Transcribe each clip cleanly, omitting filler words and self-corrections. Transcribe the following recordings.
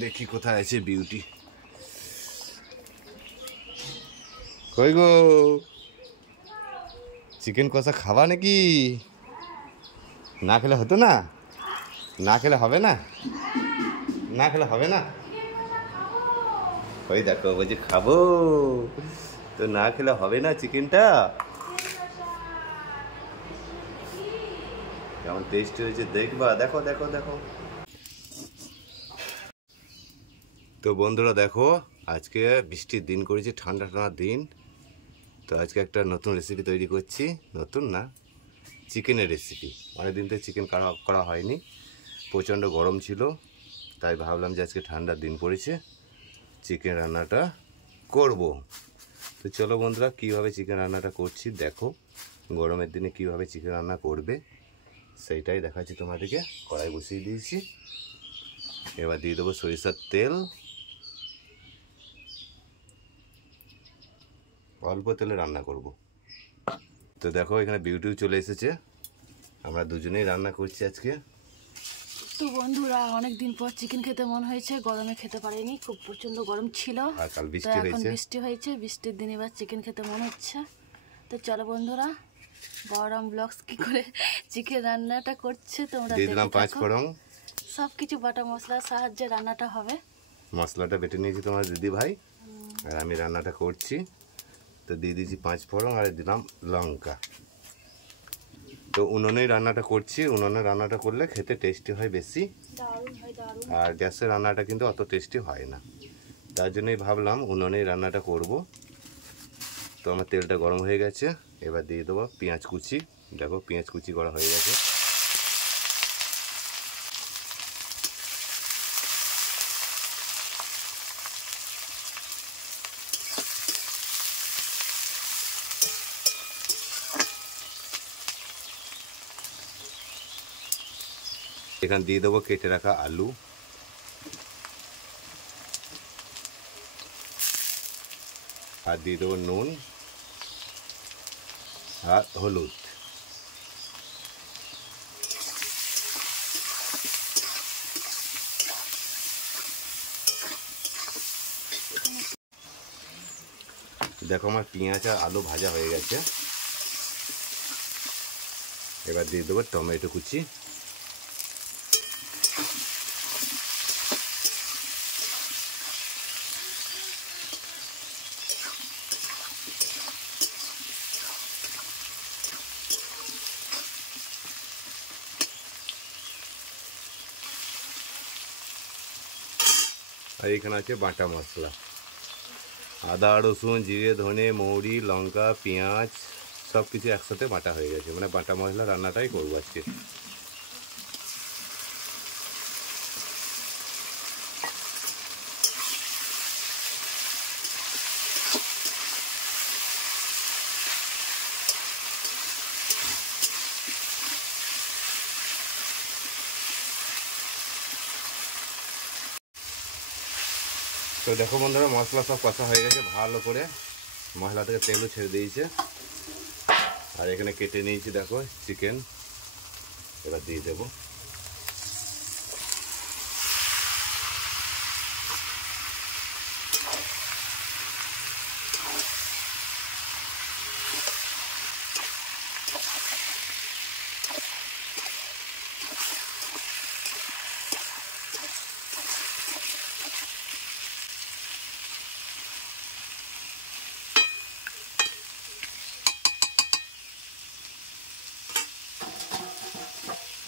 দেখি কোথায় আছে বিউটি। কই গো, চিকেন কষা খাবা নাকি? না খেলে হতো না? না খেলে হবে না? না খেলে হবে না? ওই দেখো বলছি খাবো, তো না খেলে হবে না চিকেনটা। কেমন টেস্ট হয়েছে দেখবা, দেখো দেখো দেখো। তো বন্ধুরা দেখো, আজকে বৃষ্টির দিন করেছি, ঠান্ডা ঠান্ডা দিন। তো আজকে একটা নতুন রেসিপি তৈরি করছি। নতুন না, চিকেনের রেসিপি। অনেকদিন থেকে চিকেন করা হয়নি, প্রচণ্ড গরম ছিল, তাই ভাবলাম যে আজকে ঠান্ডার দিন পড়েছে, চিকেন রান্নাটা করব। তো চলো বন্ধুরা, কীভাবে চিকেন রান্নাটা করছি দেখো। গরমের দিনে কীভাবে চিকেন রান্না করবে সেইটাই দেখাচ্ছি তোমাদেরকে। কড়াই বসিয়ে দিয়েছি, এবার দিয়ে দেবো সরিষার তেল। অল্প তেলে রান্না করব। তো দেখো এখানে বিউটিও চলে এসেছে, আমরা দুজনেই রান্না করছি আজকে। তো বন্ধুরা, অনেকদিন পর চিকেন খেতে মন হয়েছে, গরমে খেতে পারিনি, খুব প্রচন্ড গরম ছিল। আর কাল তো বৃষ্টি এখন হয়েছে, বৃষ্টি হয়েছে, বৃষ্টির দিন এবার চিকেন খেতে মন হচ্ছে। তো চলো বন্ধুরা, বড়রাম ব্লগস কি করে চিকেন রান্নাটা করছে তোমরা দিয়ে দিলাম 5 ফোড়ন। সব কিছু বাটা মশলার সাহায্যে রান্নাটা হবে। মশলাটা বেটে নিয়েছি তোমার দিদি ভাই, আর আমি রান্নাটা করছি। তো দিয়ে দিয়েছি 5 ফোড়ন আর দিলাম লঙ্কা। তো উনুনেই রান্নাটা করছি, উনুনে রান্নাটা করলে খেতে টেস্টি হয় বেশি, আর গ্যাসের রান্নাটা কিন্তু অত টেস্টি হয় না। তার জন্যই ভাবলাম উনুনেই রান্নাটা করব। তো আমার তেলটা গরম হয়ে গেছে, এবার দিয়ে দেবো পেঁয়াজ কুচি। দেখো পেঁয়াজ কুচি করা হয়ে গেছে। এখানে দিয়ে দেবো কেটে রাখা আলু, আর দিয়ে দেবো নুন আর হলুদ। দেখো আমার পেঁয়াজ আর আলু ভাজা হয়ে গেছে, এবার দিয়ে দেবো টমেটো কুচি। আর এখানে আছে বাটা মশলা, আদা রসুন জিরে ধনে মৌরি লঙ্কা পেঁয়াজ সব কিছু একসাথে বাটা হয়ে গেছে, মানে বাটা মশলা রান্নাটাই করবো আজকে। তো দেখো বন্ধুরা, মশলা সব কষা হয়ে গেছে ভালো করে, মশলা থেকে তেলও ছেড়ে দিয়েছে। আর এখানে কেটে নিয়েছি দেখো চিকেন, এবার দিয়ে দেবো।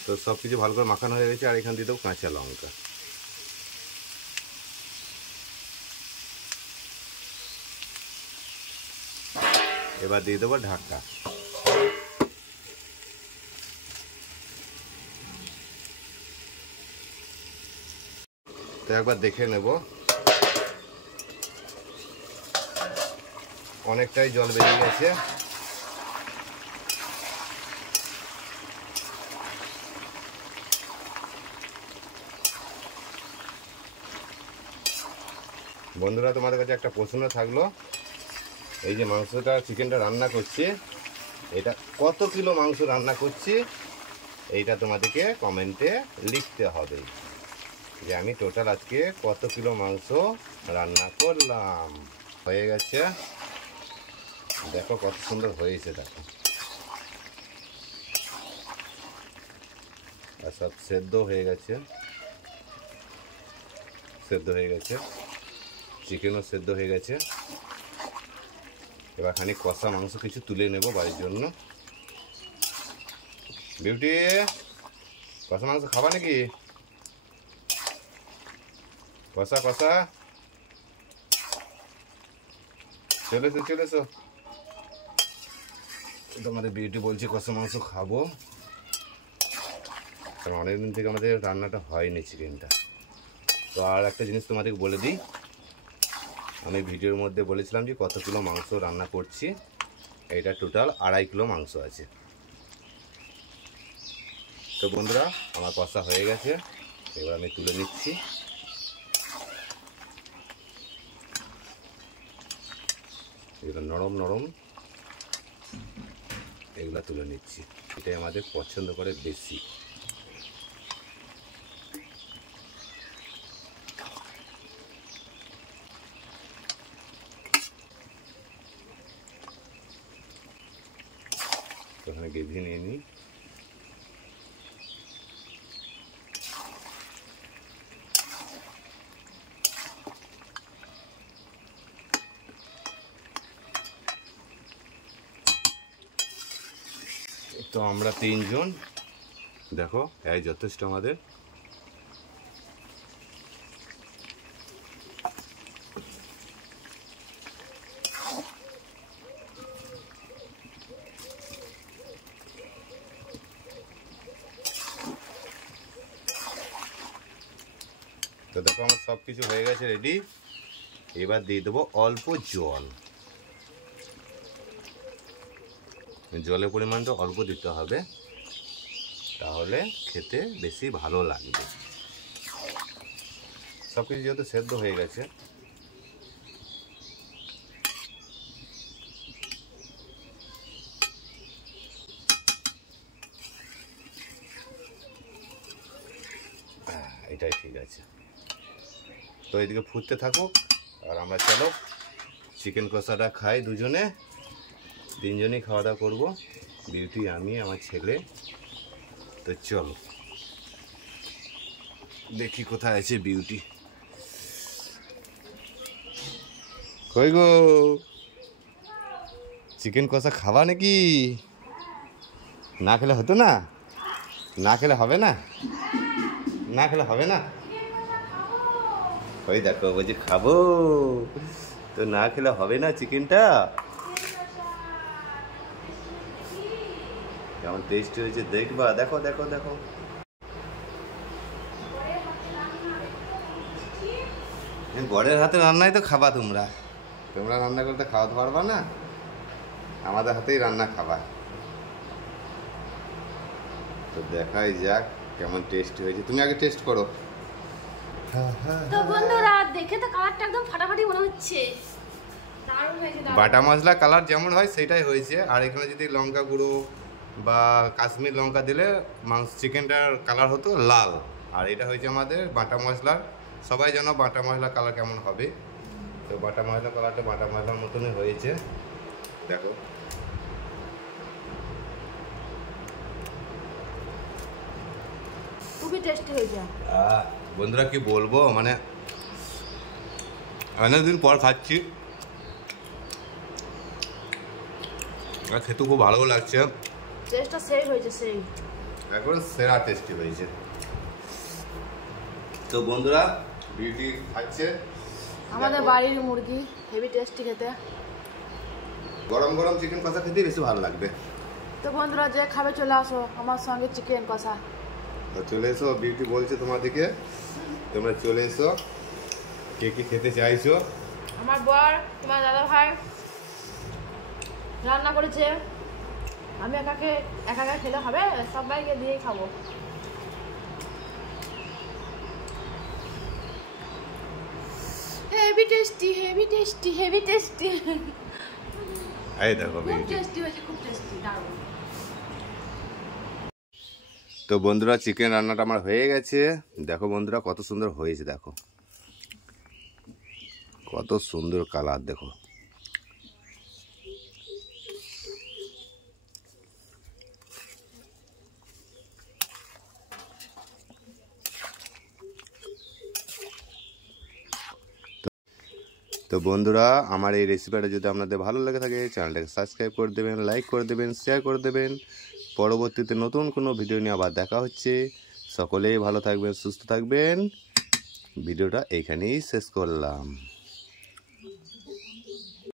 তো সব কিছু ভালো করে মাখানো হয়ে গেছে, আর এখানে দিয়ে দেবো কাঁচা লঙ্কা। এবার দিয়ে দেবো ঢাকা। তো একবার দেখে নেব, অনেকটাই জল বেরিয়ে গেছে। বন্ধুরা তোমাদের কাছে একটা প্রশ্ন থাকলো, এই যে মাংসটা চিকেনটা রান্না করছি, এটা কত কিলো মাংস রান্না করছি, এইটা তোমাদেরকে কমেন্টে লিখতে হবে। যে আমি টোটাল আজকে কত কিলো মাংস রান্না করলাম। হয়ে গেছে, দেখো কত সুন্দর হয়েছে, দেখো। আর সব সেদ্ধ হয়ে গেছে, চিকেনও সেদ্ধ হয়ে গেছে। এবার খানিক কষা মাংস কিছু তুলে নেব বাড়ির জন্য। বিউটি, কষা মাংস খাবা নাকি? কষা কষা, চলে এসো। তোমাদের বিউটি বলছে কষা মাংস খাবো, কারণ অনেকদিন থেকে আমাদের রান্নাটা হয়নি চিকেনটা। তো আর একটা জিনিস তোমাদেরকে বলে দিই, আমি ভিডিওর মধ্যে বলেছিলাম যে কত কিলো মাংস রান্না করছি। এটা টোটাল 2.5 কিলো মাংস আছে। তো বন্ধুরা, আমার কষা হয়ে গেছে, এবার আমি তুলে নিচ্ছি। এগুলো নরম নরম, এগুলো তুলে নিচ্ছি। এটাই আমাদের পছন্দ করে বেশি। ওখানে গ্রেভি নিয়ে নিই। তো আমরা 3 জন, দেখো এই যথেষ্ট আমাদের। তো দেখো আমার সব কিছু হয়ে গেছে রেডি। এবার দিয়ে দেবো অল্প জল। জলের পরিমাণটা অল্প দিতে হবে, তাহলে খেতে বেশি ভালো লাগবে। সব কিছু যেহেতু সেদ্ধ হয়ে গেছে, এটাই ঠিক আছে। তো এদিকে ফুটতে থাকুক, আর আমরা চলো চিকেন কষাটা খাই। 3জনেই খাওয়া দাওয়া করবো, বিউটি, আমি, আমার ছেলে। তো চলো দেখি কোথায় আছে বিউটি। কই গো, চিকেন কষা খাওয়া নাকি? না খেলে হতো না? না খেলে হবে না? না খেলে হবে না? ওই দেখো বলছি খাবো, তো না খেলে হবে না চিকেনটা। কেমন টেস্টি হয়েছে দেখবা, দেখো দেখো দেখো। বরের হাতে রান্নাই তো খাবা তোমরা রান্না করতে খাওয়াতে পারবা না, আমাদের হাতেই রান্না খাবা। তো দেখাই যাক কেমন টেস্টি হয়েছে। তুমি আগে টেস্ট করো। তো বন্ধুরা, দেখে তো কালারটা একদম ফাটাফাটি মনে হচ্ছে, দারুণ হয়েছে। বাটা মশলা কালার যেমন হয় সেটাই হয়েছে। আর এখানে যদি লঙ্কা গুঁড়ো বা কাশ্মীর লঙ্কা দিলে মাংস চিকেনটার কালার হতো লাল। আর এটা হয়েছে আমাদের বাটা মশলার, সবাই জানো বাটা মশলা কালার কেমন হবে। তো বাটা মশলা কালারটা বাটা মশলার মতনই হয়েছে, দেখো। খুবই টেস্টি হয়েছে। বন্ধুরা কি বলবো, মানে অনেকদিন পর খাচ্ছি, খেতে খুব ভালো লাগছে। টেস্টটা সেই হয়েছে, সেই একবার সেরা টেস্টি হয়েছে। তো বন্ধুরা, বিউটি খাচ্ছে আমাদের বাড়ির মুরগি, হেভি টেস্টি খেতে। গরম গরম চিকেন কষা খেতে বেশি ভালো লাগবে। তো বন্ধুরা, যে খাবে চলে আসো আমার সঙ্গে চিকেন কষা। তো চলে এসো, বিউটি বলছে তোমাদেরকে তোমরা চলে এসো, কে কি খেতে চাইছো। আমার বর, তোমার দাদা ভাই রান্না করেছে, আমি একা একা খেলে হবে, সবাইকে দিয়েই খাবো। Heavy tasty, heavy tasty, heavy tasty. এই দেখো খুব বিউটি, টেস্টি হয়েছে, খুব টেস্টি, দারুণ। তো বন্ধুরা চিকেন রান্নাটা আমার হয়ে গেছে। দেখো বন্ধুরা কত সুন্দর হয়েছে, দেখো কত সুন্দর কালার দেখো। তো বন্ধুরা আমার এই রেসিপিটা যদি আপনাদের ভালো লেগে থাকে চ্যানেলটাকে সাবস্ক্রাইব করে দেবেন, লাইক করে দেবেন, শেয়ার করে দেবেন। পরবর্তীতে নতুন কোনো ভিডিও নিয়ে আবার দেখা হচ্ছে। সকলেই ভালো থাকবেন, সুস্থ থাকবেন। ভিডিওটা এইখানেই শেষ করলাম।